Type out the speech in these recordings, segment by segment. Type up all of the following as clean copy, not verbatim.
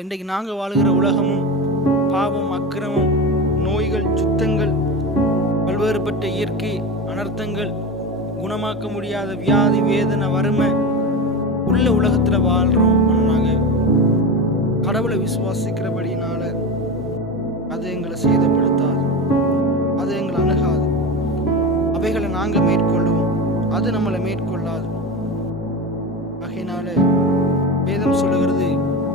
இன்றைக்கு நாங்கள் வாழுகிற உலகமும் பாவம், அக்கிரமம், நோய்கள், சுத்தங்கள், பல்வேறுபட்ட இயற்கை அனர்த்தங்கள், குணமாக்க முடியாத வியாதி, வேதனை, வறுமை உள்ள உலகத்தில் வாழ்கிறோம். நாங்கள் கடவுளை விசுவாசிக்கிறபடினால அது எங்களை சேதப்படுத்தாது, அது எங்களை அணுகாது. அவைகளை நாங்கள் மேற்கொள்ளுவோம், அது நம்மளை மேற்கொள்ளாது. ஆகையினால வேதம் சொல்லுகிறது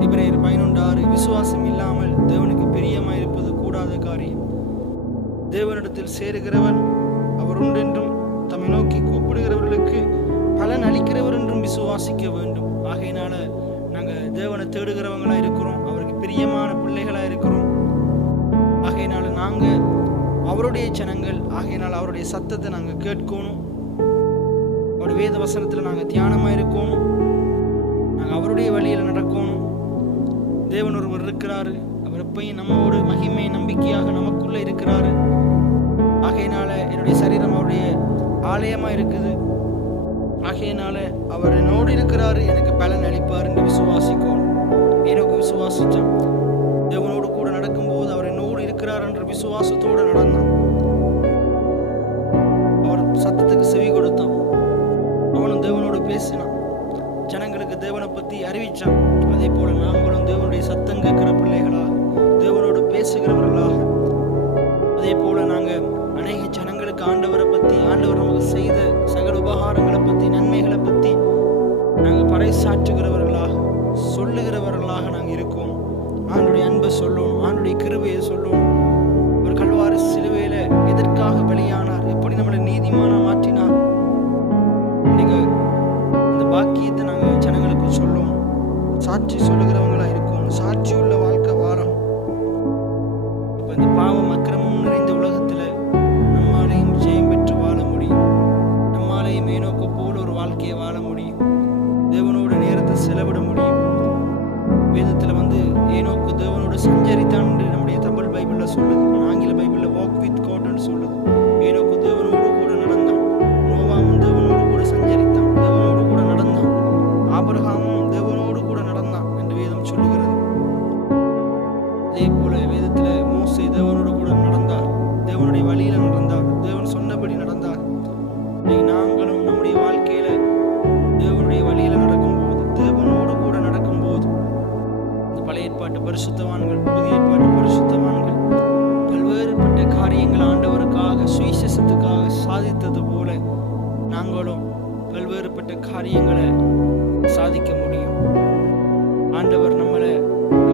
எபிரேயர் 11:6, விசுவாசம் இல்லாமல் தேவனுக்கு பிரியமாயிருப்பது கூடாத காரியம். தேவனிடத்தில் சேருகிறவன் அவர் உண்டென்றும் தம்மை நோக்கி கூப்பிடுகிறவர்களுக்கு பலன் அளிக்கிறவர் என்றும் விசுவாசிக்க வேண்டும். ஆகையினால நாங்கள் தேவனை தேடுகிறவங்களா இருக்கிறோம், அவருக்கு பிரியமான பிள்ளைகளா இருக்கிறோம். ஆகையினால நாங்கள் அவருடைய ஜனங்கள். ஆகையினால அவருடைய சத்தத்தை நாங்கள் கேட்கணும், அவருடைய வேத வசனத்தில் நாங்கள் தியானமாக இருக்கணும், நாங்கள் அவருடைய வழியில் நடக்கணும். தேவன் ஒருவர் இருக்கிறாரு, அவர் எப்பயும் நம்மோடு மகிமை நம்பிக்கையாக நமக்குள்ள இருக்கிறாரு. ஆகையினால என்னுடைய சரீரம் அவருடைய ஆலயமா இருக்குது. ஆகையினால அவர் என்னோடு இருக்கிறாரு, எனக்கு பலன் அளிப்பார் என்று விசுவாசிக்கணும். எனக்கு விசுவாசிச்சான், தேவனோடு கூட நடக்கும்போது அவர் என்னோடு இருக்கிறார் என்ற விசுவாசத்தோடு நடந்தான். அவர் சத்தத்துக்கு செவி கொடுத்தான், அவனும் தேவனோடு பேசினான், ஜனங்களுக்கு தேவனை பற்றி அறிவிச்சான். அதே போல நாங்களும் தேவனுடைய சத்தம் கேட்கிற பிள்ளைகளாக, தேவனோடு பேசுகிறவர்களாக, அதே போல நாங்கள் அநேக ஜனங்களுக்கு ஆண்டவரை பற்றி, ஆண்டவர் நமக்கு செய்த சகல உபகாரங்களை பற்றி, நன்மைகளை பற்றி நாங்கள் பறைசாற்றுகிறவர்களாக, சொல்லுகிறவர்களாக நாங்கள் இருக்கோம். ஆண்டுடைய அன்பை சொல்லணும், ஆண்டுடைய கிருபையை சொல்லணும். ஒரு கல்வாரி சிலுவையில எதற்காக பலியானார், எப்படி நம்மளை நீதிமானா மாற்றினார், இந்த பாக்கியத்தை நாங்கள் ஜனங்களுக்கு சொல்லுவோம். சாட்சி சொல்லுகிறவங்களா இருக்கும், சாட்சி உள்ள வாழ்க்கை வாரம். இப்ப இந்த பாவம் அக்கிரமம் நிறைந்த உலகத்துல நம்மாலையும் ஜெயம் பெற்று வாழ முடியும், நம்மாலையும் மேனோக்கு போல ஒரு வாழ்க்கையை வாழ முடியும், தேவனோட நேரத்தை செலவிட முடியும். வேதத்துல ஏனோக்கு தேவனோட சஞ்சரித்தான் என்று நம்முடைய தமிழ் பைபிள்ல சொல்லுது, ஆங்கில பைபிள்ல வாக் வித் காட்னு சொல்லுது. ஏனோக்கு தேவனோடு கூட நடந்தான், நோவாவும் தேவனோடு கூட சஞ்சரித்தான், தேவனோடு கூட நடந்தான், ஆபிரகாமும் தேவனோடு கூட நடந்தான் என்று வேதம் சொல்லுகிறது. அதே போல வேதத்துல மோசே தேவனோடு கூட நடந்தார், தேவனுடைய வழியில நடந்தார், தேவன் சொன்னபடி நடந்தார். நாங்களும் நம்முடைய வாழ்க்கையில தேவனுடைய வழியில நடக்கும்போது, தேவனோடு கூட நடக்கும்போது, இந்த பழைய ஏற்பாட்டு பரிசுத்தவான்கள், புதிய ஏற்பாட்டு பரிசுத்தவான்கள் பல்வேறுபட்ட காரியங்கள் ஆண்டவருக்காக சுவிசேஷத்துக்காக சாதித்தது போல நாங்களும் பல்வேறுபட்ட காரியங்களை சாதிக்க முடியும். ஆண்டவர் நம்மளை